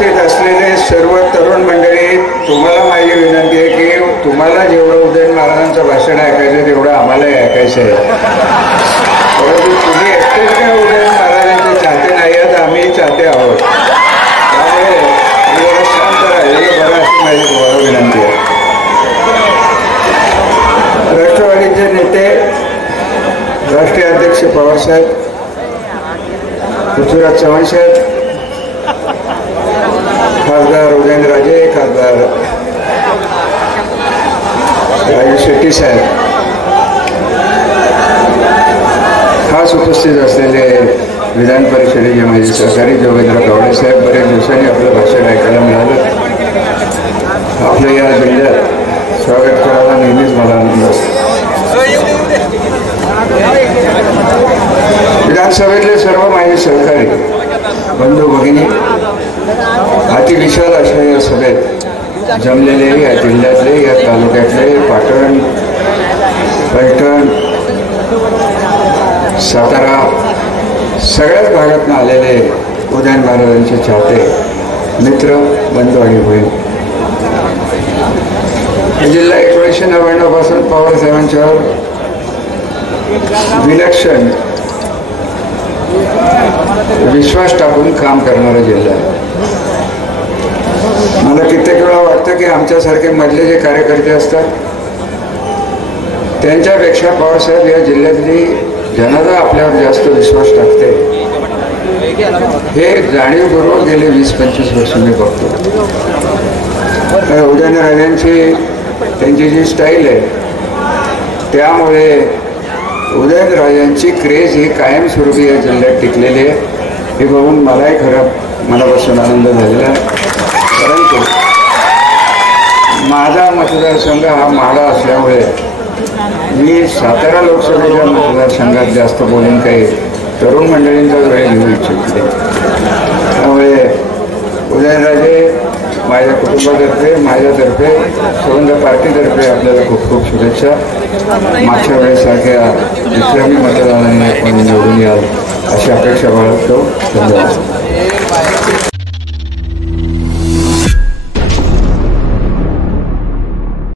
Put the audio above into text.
सर्व तरुण मंडळी तुम्हाला माझी विनंती आहे की तुम्हाला जेवढं उदयन महाराजांचं भाषण ऐकायचं तेवढं आम्हालाही ऐकायचं आहे. परंतु तुम्ही एकटेच काय उदयन महाराजांचे चाहते नाही आहेत आम्ही चाहते आहोत. त्यामुळे जरा शांत राहिलेलं बरं अशी माझी तुम्हाला विनंती आहे. राष्ट्रवादीचे नेते राष्ट्रीय अध्यक्ष पवारसाहेब पृथ्वीराज चव्हाण साहेब शेट्टी साहेब खास उपस्थित असलेले विधान परिषदेचे माजी सहकारी जोगेंद्र गवडे साहेब, बरेच दिवसांनी आपलं भाषण ऐकायला मिळालं. आपलं या स्वागत करायला नेहमीच मला आनंद असतो. विधानसभेतले सर्व माझे सहकारी, बंधू भगिनी, अतिविशाल अशा या सभेत जमलेले या जिल्ह्यातले या तालुक्यातले पाटण पैठण सातारा सगळ्याच भागातून आलेले उदयन महाराजांचे चाहते मित्र बंधू आणि बहीण. जिल्हा एकोणीसशे नव्याण्णवपासून पवार साहेबांच्यावर विलक्षण विश्वास टाकून काम करणारा जिल्हा आहे. मला कित्येक वेळा वाटतं की आमच्यासारखे मधले जे कार्यकर्ते असतात त्यांच्यापेक्षा पवारसाहेब या जिल्ह्यातली जनता आपल्यावर जास्त विश्वास टाकते. हे जाणीवपूर्वक गेले वीस पंचवीस वर्ष मी बघतो. उदयनराजांची त्यांची जी स्टाईल आहे त्यामुळे उदयनराजांची क्रेज ही कायमस्वरूपी या जिल्ह्यात टिकलेली आहे. हे बघून मलाही खरं मनापासून आनंद झालेला आहे. परंतु माझा मतदारसंघ हा माडा असल्यामुळे मी सातारा लोकसभेच्या मतदारसंघात जास्त बोलून काही तरुण मंडळींचा वेळ घेऊ इच्छिते त्यामुळे उदयनराजे माझ्या कुटुंबातर्फे माझ्यातर्फे सुगंध पार्टीतर्फे आपल्याला खूप खूप शुभेच्छा. मागच्या वेळेसारख्या दुसऱ्याही मतदारांनी आपण निवडून याल अशी अपेक्षा बाळगतो. धन्यवाद.